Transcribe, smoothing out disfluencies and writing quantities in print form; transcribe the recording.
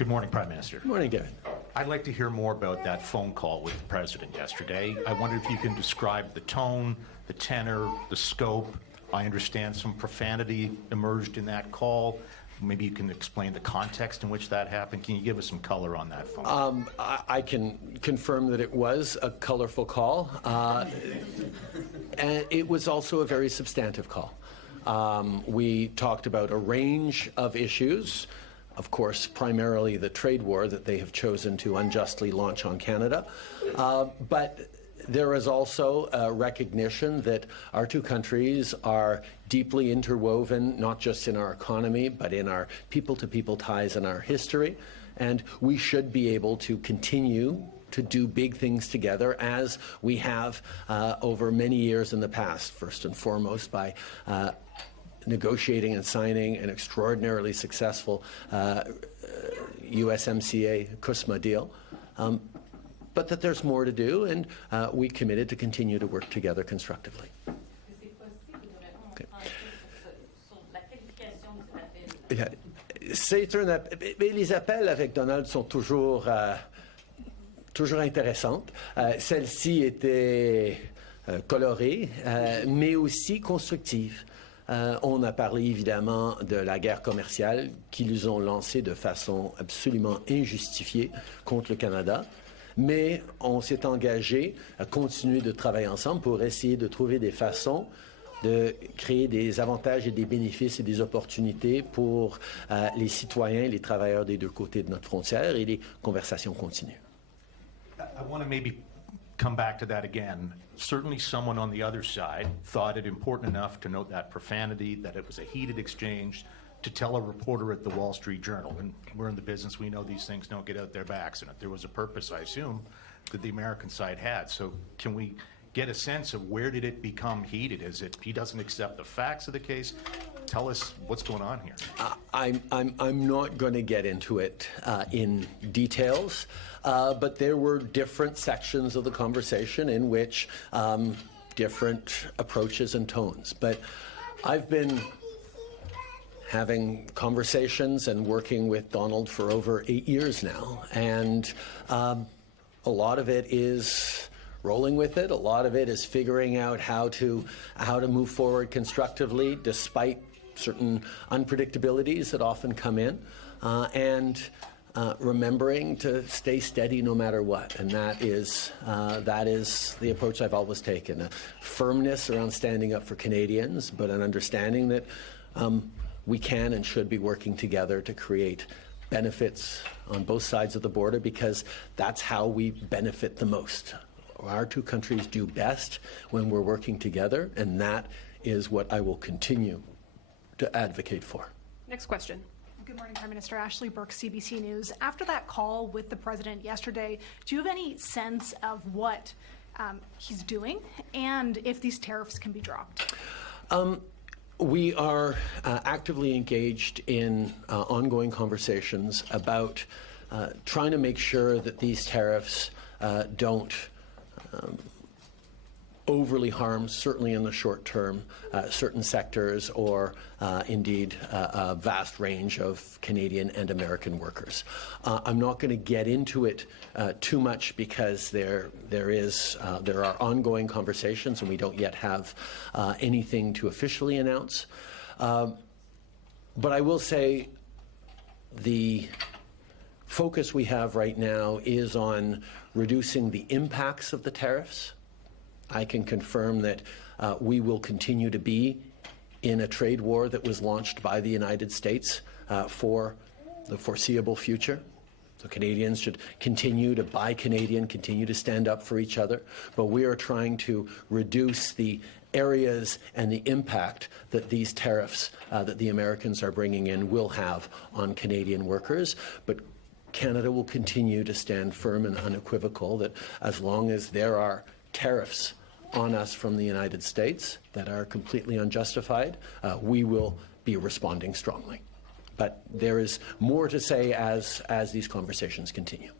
Good morning, Prime Minister. Good morning, David. I'd like to hear more about that phone call with the President yesterday. I wonder if you can describe the tone, the tenor, the scope. I understand some profanity emerged in that call. Maybe you can explain the context in which that happened. Can you give us some color on that phone call? I can confirm that it was a colorful call, and it was also a very substantive call. We talked about a range of issues. Of course, primarily the trade war that they have chosen to unjustly launch on Canada. But there is also a recognition that our two countries are deeply interwoven, not just in our economy, but in our people-to-people ties and our history. And we should be able to continue to do big things together as we have over many years in the past, first and foremost by negotiating and signing an extraordinarily successful USMCA CUSMA deal, but that there's more to do, and we committed to continue to work together constructively. Okay. Les appels avec Donald sont toujours intéressantes. Celle-ci était colorée, mais aussi constructive. On a parlé évidemment de la guerre commerciale qu'ils ont lancée de façon absolument injustifiée contre le Canada, mais on s'est engagé à continuer de travailler ensemble pour essayer de trouver des façons de créer des avantages et des bénéfices et des opportunités pour les citoyens et les travailleurs des deux côtés de notre frontière, et les conversations continuent. I want to maybe come back to that again. Certainly someone on the other side thought it important enough to note that profanity, that it was a heated exchange, to tell a reporter at the Wall Street Journal. And we're in the business, we know these things don't get out there by accident. There was a purpose, I assume, that the American side had. So can we get a sense of where did it become heated? Is it he doesn't accept the facts of the case? Tell us what's going on here. I'm not going to get into it in details, but there were different sections of the conversation in which different approaches and tones. But I've been having conversations and working with Donald for over 8 years now, and a lot of it is rolling with it. A lot of it is figuring out how to move forward constructively despite certain unpredictabilities that often come in, and remembering to stay steady no matter what. And that is the approach I've always taken: a firmness around standing up for Canadians, but an understanding that we can and should be working together to create benefits on both sides of the border, because that's how we benefit the most. Our two countries do best when we're working together, and that is what I will continue to advocate for. Next question. Good morning, Prime Minister. Ashley Burke, CBC News. After that call with the President yesterday, do you have any sense of what he's doing and if these tariffs can be dropped? We are actively engaged in ongoing conversations about trying to make sure that these tariffs don't overly harm, certainly in the short term, certain sectors or indeed a vast range of Canadian and American workers. I'm not going to get into it too much because there are ongoing conversations and we don't yet have anything to officially announce. But I will say the focus we have right now is on reducing the impacts of the tariffs. I can confirm that we will continue to be in a trade war that was launched by the United States for the foreseeable future. So Canadians should continue to buy Canadian, continue to stand up for each other, but we are trying to reduce the areas and the impact that these tariffs that the Americans are bringing in will have on Canadian workers. But Canada will continue to stand firm and unequivocal that as long as there are tariffs on us from the United States that are completely unjustified, we will be responding strongly. But there is more to say as these conversations continue.